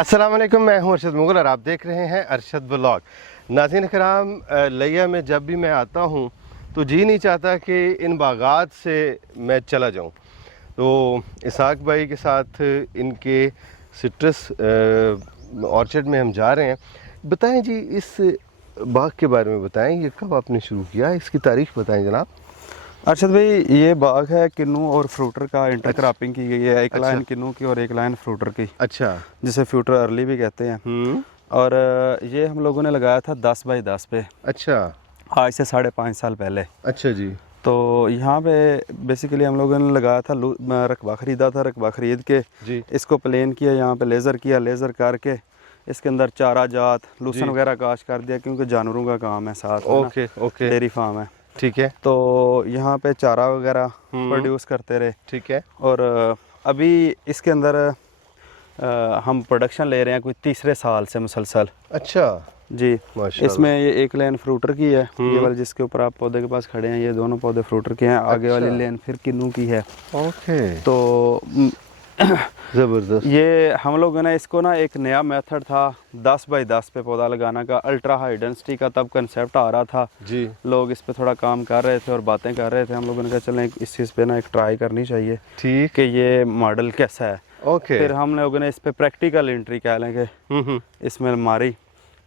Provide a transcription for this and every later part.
अस्सलाम वालेकुम, मैं हूं अरशद मुगल और आप देख रहे हैं अरशद ब्लॉग। नाज़रीन कराम, लिया में जब भी मैं आता हूं तो जी नहीं चाहता कि इन बागात से मैं चला जाऊं। तो इसाक भाई के साथ इनके सिट्रस ऑर्चर्ड में हम जा रहे हैं। बताएं जी, इस बाग के बारे में बताएं, ये कब आपने शुरू किया, इसकी तारीख बताएं जनाब। अरशद भाई, ये बाग है किन्नू और फ्रूटर का इंटरक्रॉपिंग की गई है। एक लाइन किन्नू की और एक लाइन फ्रूटर की, अच्छा, जिसे फ्रूटर अर्ली भी कहते हैं। और ये हम लोगों ने लगाया था 10 बाई 10 पे। अच्छा, आज से 5.5 साल पहले। अच्छा जी। तो यहाँ पे बेसिकली हम लोगों ने लगाया था, रकबा ख़रीदा था, रकबा ख़रीद के जी इसको प्लेन किया, यहाँ पे लेज़र किया, लेज़र करके इसके अंदर चारा जात लूसन वगैरह काश कर दिया, क्योंकि जानवरों का काम है साथ में। ओके ओके, डेयरी फार्म है, ठीक है। तो यहाँ पे चारा वगैरह प्रोड्यूस करते रहे, ठीक है। और अभी इसके अंदर हम प्रोडक्शन ले रहे हैं कोई तीसरे साल से मुसलसल। अच्छा जी, माशाल्लाह। इसमें ये एक लाइन फ्रूटर की है, ये वाली जिसके ऊपर आप पौधे के पास खड़े हैं, ये दोनों पौधे फ्रूटर के हैं। आगे वाली लाइन फिर किन्नू की है। ओके, तो ज़बरदस्त। ये हम लोगों ने इसको ना, एक नया मेथड था 10 बाई 10 पे पौधा लगाने का, अल्ट्रा हाई डेंसिटी का तब कंसेप्ट आ रहा था जी, लोग इस पे थोड़ा काम कर रहे थे और बातें कर रहे थे। हम लोगों ने कहा चलें इस चीज़ पे ना एक ट्राई करनी चाहिए ठीक। कि ये मॉडल कैसा है। ओके, फिर हम लोगों ने इस पे प्रैक्टिकल एंट्री कह लें कि इसमें मारी,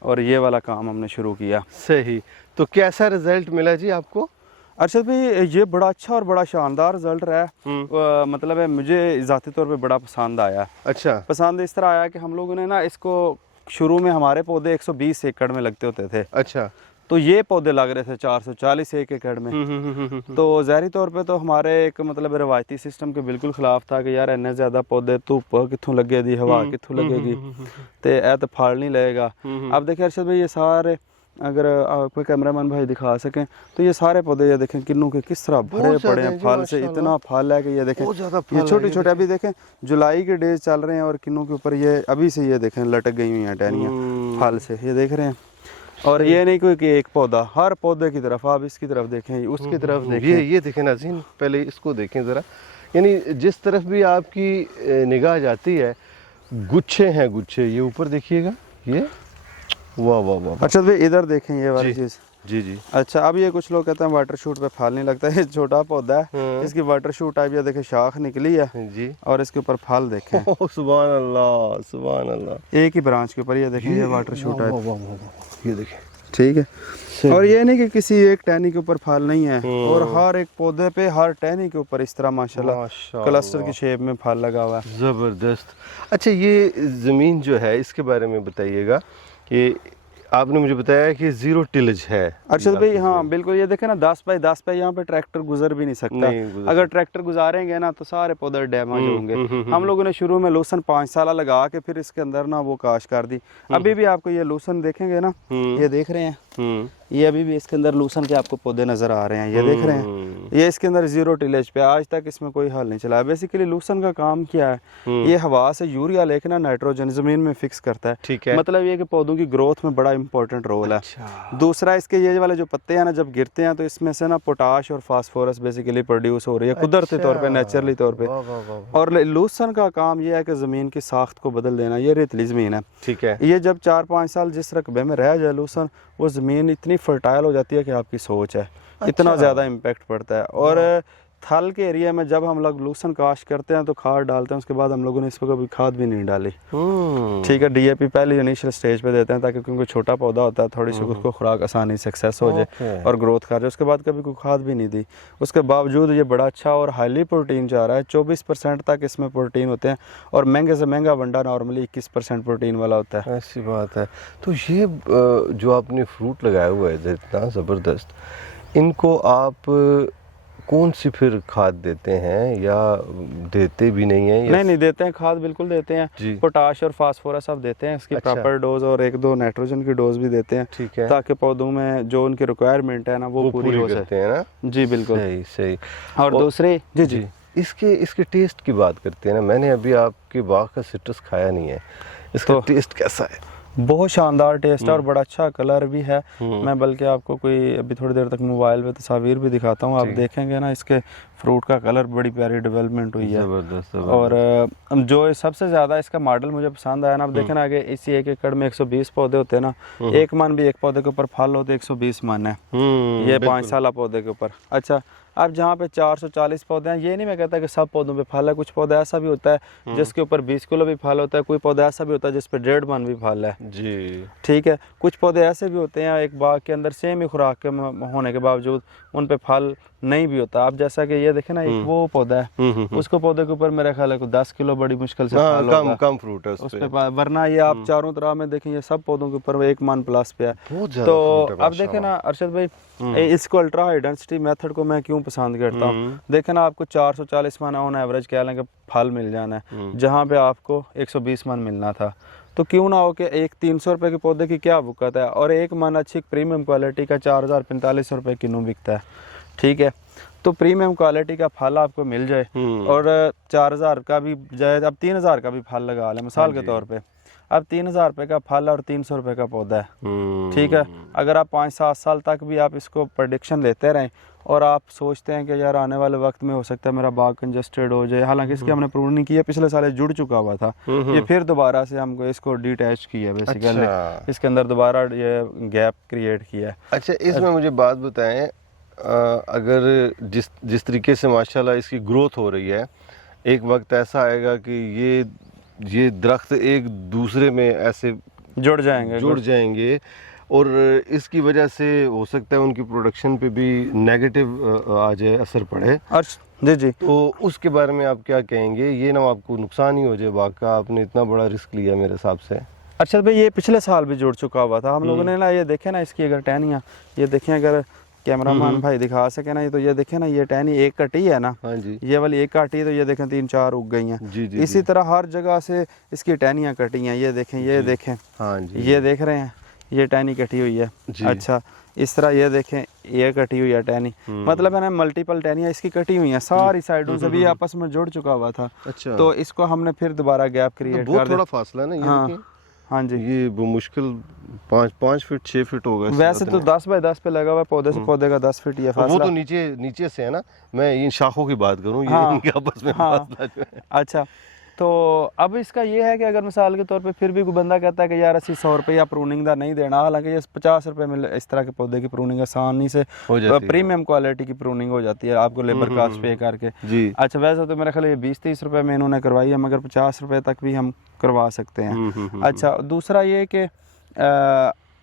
और ये वाला काम हमने शुरू किया। सही। तो कैसा रिजल्ट मिला जी आपको? अरशद भाई, ये बड़ा अच्छा और बड़ा शानदार रिजल्ट रहा है। मतलब है, मुझे ज़ाती तौर पे बड़ा पसंद आया। अच्छा, पसंद इस तरह आया कि हम लोगों ने ना इसको, शुरू में हमारे पौधे 120 एकड़ में लगते होते थे, अच्छा। तो ये पौधे लग रहे थे 440 एक एकड़ में। तो ज़ाहिरी तौर पे तो हमारे एक मतलब रवायती सिस्टम के बिल्कुल खिलाफ था कि यार इन्ने ज़्यादा पौधे धुप कित्थों लगेगी, हवा कित्थों लगेगी, तो ए तो फल नहीं लगेगा। अब देखिए अरशद भाई, ये सारे, अगर कोई कैमरामैन भाई दिखा सकें तो ये सारे पौधे, ये देखें किन्नू के किस तरह भरे पड़े हैं फल से। इतना फल है कि ये देखें, ये छोटे छोटे अभी देखें जुलाई के डेज चल रहे हैं और किन्नू के ऊपर ये अभी से ये देखें लटक गई हुई हैं टहनियाँ फल से, ये देख रहे हैं। और ये नहीं कोई कि एक पौधा, हर पौधे की तरफ, आप इसकी तरफ देखें, उसकी तरफ देखें, ये देखें नाज़रीन, पहले इसको देखें ज़रा। यानी जिस तरफ भी आपकी निगाह जाती है गुच्छे हैं, गुच्छे। ये ऊपर देखिएगा, ये वाह वाह वाह। अच्छा भाई इधर देखें ये वाली चीज़। जी जी। अच्छा, अब ये कुछ लोग कहते हैं वाटर शूट पे फल नहीं लगता, ये छोटा पौधा है, इसकी वाटर शूट टाइप, ये देखें शाख निकली है जी, और इसके ऊपर फल देखें। सुभान अल्लाह, सुभान अल्लाह। एक ही ब्रांच के ऊपर ये देखें, ये वाटर शूट है, ये देखें, ठीक है। और ये नहीं कि किसी एक टहनी के ऊपर फल नहीं है, और हर एक पौधे पे, हर टहनी के ऊपर इस तरह माशाल्लाह क्लस्टर की शेप में फल लगा हुआ है। ज़बरदस्त। अच्छा, ये ज़मीन जो है इसके बारे में बताइएगा कि आपने मुझे बताया कि ज़ीरो टिलेज है। अरशद भाई, हाँ बिल्कुल, ये देखें ना 10 बाई 10 पे, यहाँ पे ट्रैक्टर गुजर भी नहीं सकता। अगर ट्रैक्टर गुजारेंगे ना तो सारे पौधे डैमेज होंगे। हम लोगों ने शुरू में लूसन 5 साल लगा के फिर इसके अंदर ना वो काश कर दी। अभी भी आपको ये लूसन देखेंगे ना, ये देख रहे हैं, ये अभी भी इसके अंदर लूसन के आपको पौधे नजर आ रहे हैं, ये देख रहे हैं, ये इसके अंदर ज़ीरो टिलेज पे, आज तक इसमें कोई हल नहीं चला। बेसिकली लूसन का काम क्या है, ये हवा से यूरिया लेके ना नाइट्रोजन जमीन में फिक्स करता है। ठीक है, मतलब ये कि पौधों की ग्रोथ में बड़ा इंपॉर्टेंट रोल है। अच्छा। दूसरा, इसके ये वाले जो पत्ते हैं ना, जब गिरते हैं तो इसमें से ना पोटाश और फास्फोरस बेसिकली प्रोड्यूस हो रही है कुदरती तौर पे, नेचुरली तौर पे। और लूसन का काम ये है कि ज़मीन की साख्त को बदल देना। ये रेतली ज़मीन है, ठीक है, ये जब 4-5 साल जिस रकबे में रह जाए लूसन, वो ज़मीन इतनी फर्टाइल हो जाती है कि आपकी सोच है, इतना ज़्यादा इम्पैक्ट पड़ता है। और थल के एरिया में जब हम लोग लूसन काश करते हैं तो खाद डालते हैं, उसके बाद हम लोगों ने इस पर कभी खाद भी नहीं डाली। ठीक है, डीएपी पहले इनिशियल स्टेज पे देते हैं ताकि क्योंकि छोटा पौधा होता है, थोड़ी सी उसको खुराक आसानी से एक्सेस हो जाए और ग्रोथ कर जाए। उसके बाद कभी कोई खाद भी नहीं दी। उसके बावजूद ये बड़ा अच्छा और हाईली प्रोटीन जा रहा है। 24% तक इसमें प्रोटीन होते हैं, और महंगे से महंगा वंडा नॉर्मली 21% प्रोटीन वाला होता है। ऐसी बात है। तो ये जो आपने फ्रूट लगाया हुआ है इतना ज़बरदस्त, इनको आप कौन सी फिर खाद देते हैं या देते भी नहीं हैं? नहीं देते हैं, खाद बिल्कुल देते हैं। पोटाश और फास्फोरस सब देते हैं, इसकी प्रॉपर डोज, और 1-2 नाइट्रोजन की डोज भी देते हैं। ठीक है, ताकि पौधों में जो उनकी रिक्वायरमेंट है ना वो पूरी हो सकते हैं ना। जी बिल्कुल, सही सही। और दूसरे जी इसके टेस्ट की बात करते हैं ना, मैंने अभी आपके बाग का सिट्रस खाया नहीं है, इसका टेस्ट कैसा है? बहुत शानदार टेस्ट है और बड़ा अच्छा कलर भी है। मैं बल्कि आपको कोई अभी थोड़ी देर तक मोबाइल पे तस्वीर भी दिखाता हूँ, आप देखेंगे ना इसके फ्रूट का कलर बड़ी प्यारी डेवलपमेंट हुई है। जबरदस्त। और जो सबसे ज़्यादा इसका मॉडल मुझे पसंद आया ना, अब देखें ना आगे इसी 1 एकड़ में 120 पौधे होते हैं ना, 1 मन भी एक पौधे के ऊपर फल होते 120 मन है ये 5 साल पौधे के ऊपर। अच्छा, अब जहाँ पे 440 पौधे हैं, ये नहीं मैं कहता कि सब पौधों पे फल है, कुछ पौधा ऐसा भी होता है जिसके ऊपर 20 किलो भी फल होता है, कोई पौधा ऐसा भी होता है जिस पे 1.5 मन भी फल है जी। ठीक है। कुछ पौधे ऐसे भी होते हैं एक बाग के अंदर सेम ही खुराक के होने के बावजूद उन पे फल नहीं भी होता। आप जैसा कि ये देखे ना, एक वो पौधा है उसको पौधे के ऊपर मेरे ख्याल है 10 किलो बड़ी मुश्किल से फल होगा, कम फ्रूट है उस पे, वरना ये आप चारों तरफ में देखें ये सब पौधों के ऊपर 1 मन प्लस पे है। तो अब देखें ना अरशद भाई, इसको अल्ट्रा हाई डेंसिटी मेथड को मैं क्यों पसंद करता हूँ, देखें ना आपको 440 मन ऑन एवरेज कह लें कि फल मिल जाना है, जहाँ पे आपको 120 मन मिलना था। तो क्यों ना हो कि एक 300 रुपए के पौधे की क्या बुकत है, और 1 मन अच्छी प्रीमियम क्वालिटी का 4045 रुपए किलो बिकता है ठीक है। तो प्रीमियम क्वालिटी का फल आपको मिल जाए और 4000 का भी जाए, अब 3000 का भी फल लगा लें मिसाल के तौर पे, अब 3000 रुपये का फल और 300 रुपये का पौधा है ठीक है। अगर आप 5-7 साल तक भी आप इसको प्रेडिक्शन लेते रहें और आप सोचते हैं कि यार आने वाले वक्त में हो सकता है मेरा बाग कंजस्टेड हो जाए, हालांकि इसकी हमने प्रूव नहीं किया, पिछले साल जुड़ चुका हुआ था, ये फिर दोबारा से हमको इसको डिटैच किया बेसिकली। अच्छा। इसके अंदर दोबारा ये गैप क्रिएट किया है। अच्छा, इसमें मुझे बात बताएं, अगर जिस तरीके से माशाल्लाह इसकी ग्रोथ हो रही है, एक वक्त ऐसा आएगा कि ये दरख्त एक दूसरे में ऐसे जुड़ जाएंगे और इसकी वजह से हो सकता है उनकी प्रोडक्शन पे भी नेगेटिव आ जाए, असर पड़े। जी जी, तो उसके बारे में आप क्या कहेंगे? ये ना आपको नुकसान ही हो जाए बाग का, आपने इतना बड़ा रिस्क लिया मेरे हिसाब से। अच्छा भाई, ये पिछले साल भी जुड़ चुका हुआ था, हम लोगों ने ना ये देखे ना इसकी अगर टहनियाँ, ये देखें अगर कैमरामैन भाई दिखा सके ना, ये तो ये देखें ना, ये टहनी एक कटी है ना, हाँ जी, ये वाली एक काटी है, तो ये देखें 3-4 उग गई हैं। जी जी, इसी तरह हर जगह से इसकी टहनियाँ कटी हैं, ये देखें, ये देखें, हाँ जी, ये देख रहे हैं, ये टहनी कटी हुई है। अच्छा, इस तरह ये देखें, ये कटी हुई है टहनी, मतलब है ना मल्टीपल टहनियाँ इसकी कटी हुई हैं सारी साइडों से, भी आपस में जुड़ चुका हुआ था। अच्छा, तो इसको हमने फिर दोबारा गैप क्रिएट कर दिया। थोड़ा फासला ना, ये हाँ जी, ये मुश्किल 5 फीट 6 फीट होगा वैसे तो 10 बाय 10 पे लगा हुआ है, पौधे से पौधे का 10 फीट ये फासला। वो तो नीचे से है ना, मैं इन शाखों की बात करूं, ये इनके आपस में फासला जो है। अच्छा, तो अब इसका ये है कि अगर मिसाल के तौर पे फिर भी कोई बंदा कहता है कि यार 80-100 रुपये प्रूनिंग का नहीं देना, हालांकि ये 50 रुपये में इस तरह के पौधे की प्रूनिंग आसानी से प्रीमियम क्वालिटी की प्रूनिंग हो जाती है आपको लेबर कास्ट पे करके जी। अच्छा, वैसे तो मेरा ख्याल ये 20-30 रुपये में इन्होंने करवाई है, मगर 50 रुपये तक भी हम करवा सकते हैं। अच्छा, दूसरा ये कि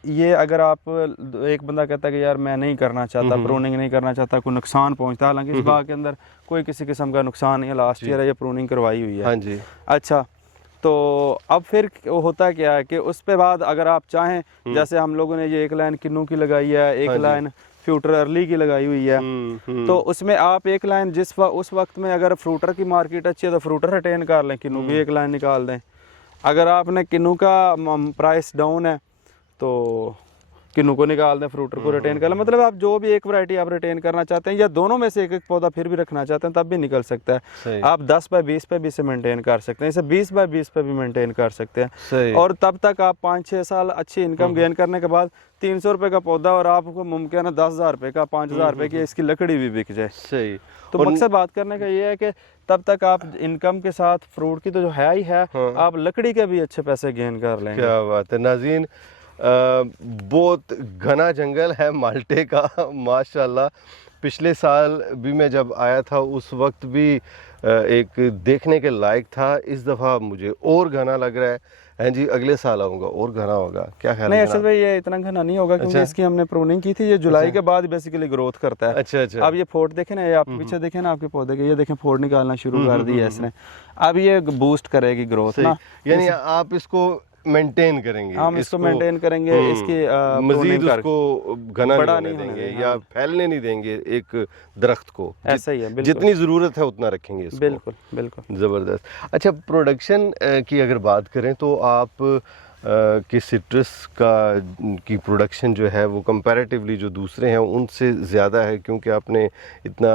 ये अगर आप एक बंदा कहता है कि यार मैं नहीं करना चाहता, प्रूनिंग नहीं करना चाहता, कोई नुकसान पहुंचता, हालांकि इस बाग के अंदर कोई किसी किस्म का नुकसान नहीं है, लास्ट ईयर ये प्रूनिंग करवाई हुई है। हाँ जी। अच्छा, तो अब फिर होता क्या है कि उस पे बाद अगर आप चाहें, जैसे हम लोगों ने ये एक लाइन किन्नू की लगाई है, एक लाइन फ्यूटर अर्ली की लगाई हुई है, तो उसमें आप एक लाइन उस वक्त में अगर फ्रूटर की मार्केट अच्छी है तो फ्रूटर रिटेन कर लें, किन्नू भी एक लाइन निकाल दें। अगर आपने किन्नू का प्राइस डाउन है तो किन्नू को निकाल दें, फ्रूटर को रिटेन कर लें। मतलब आप जो भी एक वैरायटी आप रिटेन करना चाहते हैं या दोनों में से एक पौधा फिर भी रखना चाहते हैं तब भी निकल सकता है। आप 10 बाय 20 पे भी इसे मेंटेन कर सकते हैं, इसे 20 बाय 20 पे भी मेंटेन कर सकते हैं, और तब तक आप 5-6 साल अच्छी इनकम गेन करने के बाद 300 रुपये का पौधा और आपको मुमकिन है 10,000 रुपये का, 5,000 रुपये की इसकी लकड़ी भी बिक जाए। सही। तो मकसद बात करने का ये है कि तब तक आप इनकम के साथ फ्रूट की तो जो है ही है, आप लकड़ी के भी अच्छे पैसे गेन कर लेंगे। क्या बात है नाज़रीन, बहुत घना जंगल है माल्टे का माशाल्लाह। पिछले साल भी मैं जब आया था उस वक्त भी एक देखने के लायक था, इस दफ़ा मुझे और घना लग रहा है जी। अगले साल आऊँगा और घना होगा, क्या ख्याल है? नहीं अरशद भाई, ये इतना घना नहीं होगा क्योंकि इसकी हमने प्रूनिंग की थी, ये जुलाई के बाद बेसिकली ग्रोथ करता है। अच्छा अच्छा। अब ये फोर्ट देखें ना, ये आप पीछे देखें ना आपके पौधे के, ये देखें फोर्ट निकालना शुरू कर दी है इसने, अब ये बूस्ट करेगी ग्रोथ ना, यानी आप इसको मेंटेन करेंगे, हम इसको मेंटेन करेंगे, इसकी मजीद उसको घना नहीं देंगे या फैलने नहीं देंगे एक दरख्त को, ऐसा ही है, जितनी ज़रूरत है उतना रखेंगे इसको। बिल्कुल बिल्कुल, ज़बरदस्त। अच्छा, प्रोडक्शन की अगर बात करें तो आप कि सिट्रस की प्रोडक्शन जो है वो कंपैरेटिवली जो दूसरे हैं उनसे ज़्यादा है, क्योंकि आपने इतना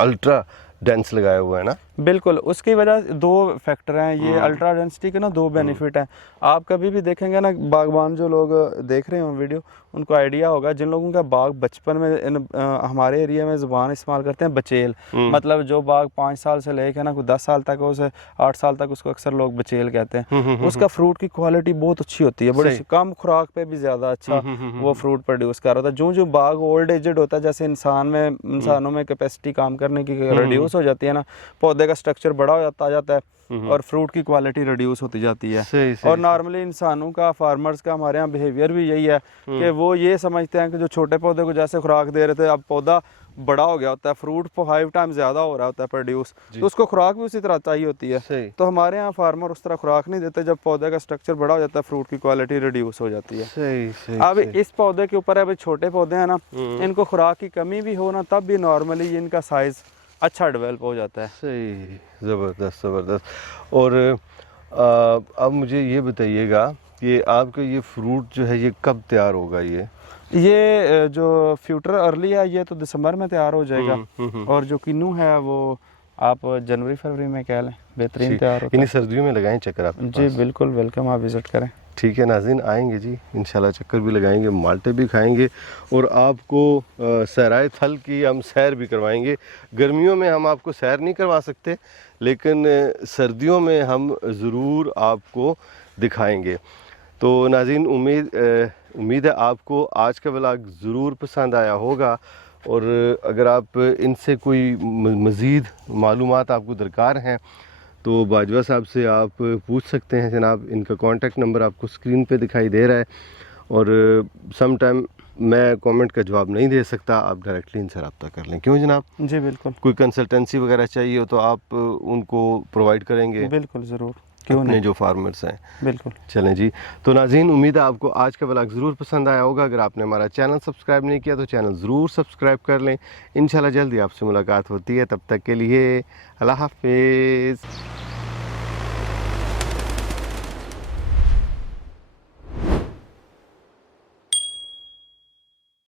अल्ट्रा डेंस लगाया हुआ है ना। बिल्कुल, उसकी वजह दो फैक्टर हैं ये अल्ट्रा डेंसिटी के ना, दो बेनिफिट हैं। आप कभी भी देखेंगे ना, बागबान जो लोग देख रहे हो वीडियो, उनको आइडिया होगा, जिन लोगों का बाग बचपन में हमारे एरिया में ज़ुबान इस्तेमाल करते हैं बचेल, मतलब जो बाग 5 साल से लेकर ना कोई 10 साल तक हो, उसे 8 साल तक, उसको अक्सर लोग बचेल कहते हैं। उसका फ्रूट की क्वालिटी बहुत अच्छी होती है, बड़ी कम खुराक पे भी ज़्यादा अच्छा वो फ्रूट प्रोड्यूस कर रहा था। जो बाग ओल्ड एजड होता है, जैसे इंसानों में कैपेसिटी काम करने की रिड्यूस हो जाती है ना, पौधे का स्ट्रक्चर बड़ा हो जाता है और फ्रूट की क्वालिटी रिड्यूस होती जाती है। और नॉर्मली इंसानों का, फार्मर्स का हमारे यहाँ बिहेवियर भी यही है कि वो ये समझते हैं कि जो छोटे पौधे को जैसे खुराक दे रहे थे, अब पौधा बड़ा हो गया होता है, फ्रूट 5 टाइम ज़्यादा हो रहा होता है प्रोड्यूस, तो उसको खुराक भी उसी तरह चाहिए होती है। तो हमारे यहाँ फार्मर उस तरह खुराक नहीं देते, जब पौधे का स्ट्रक्चर बड़ा हो जाता है फ्रूट की क्वालिटी रिड्यूस हो जाती है। अब इस पौधे के ऊपर है, छोटे पौधे हैं ना, इनको खुराक की कमी भी हो ना, तब भी नॉर्मली इनका साइज़ अच्छा डेवलप हो जाता है। सही, ज़बरदस्त। और अब मुझे ये बताइएगा कि आपका ये फ्रूट जो है ये कब तैयार होगा? ये जो फ्यूटर अर्ली है, ये तो दिसंबर में तैयार हो जाएगा, और जो किन्नू है वो आप जनवरी फरवरी में कह लें, बेहतरीन तैयार होता है। इन्हीं सर्दियों में लगाएं चक्कर आप? जी बिल्कुल, वेलकम, आप विज़िट करें। ठीक है नाज़रीन, आएंगे जी इंशाल्लाह, चक्कर भी लगाएंगे, माल्टे भी खाएंगे और आपको सहराए थल की हम सैर भी करवाएंगे। गर्मियों में हम आपको सैर नहीं करवा सकते, लेकिन सर्दियों में हम ज़रूर आपको दिखाएंगे। तो नाज़रीन, उम्मीद है आपको आज का व्लॉग ज़रूर पसंद आया होगा, और अगर आप इनसे कोई मज़ीद मालूमात आपको दरकार हैं तो बाजवा साहब से आप पूछ सकते हैं जनाब। इनका कॉन्टेक्ट नंबर आपको स्क्रीन पे दिखाई दे रहा है, और सम टाइम मैं कमेंट का जवाब नहीं दे सकता, आप डायरेक्टली इनसे रब्ता कर लें। क्यों जनाब? जी बिल्कुल। कोई कंसल्टेंसी वगैरह चाहिए हो तो आप उनको प्रोवाइड करेंगे? बिल्कुल, ज़रूर, क्यों अपने नहीं, जो फार्मर्स हैं। बिल्कुल। चलें जी, तो नाज़रीन, उम्मीद है आपको आज का व्लॉग ज़रूर पसंद आया होगा। अगर आपने हमारा चैनल सब्सक्राइब नहीं किया तो चैनल ज़रूर सब्सक्राइब कर लें। इंशाल्लाह जल्दी आपसे मुलाकात होती है, तब तक के लिए अल्लाह हाफिज़।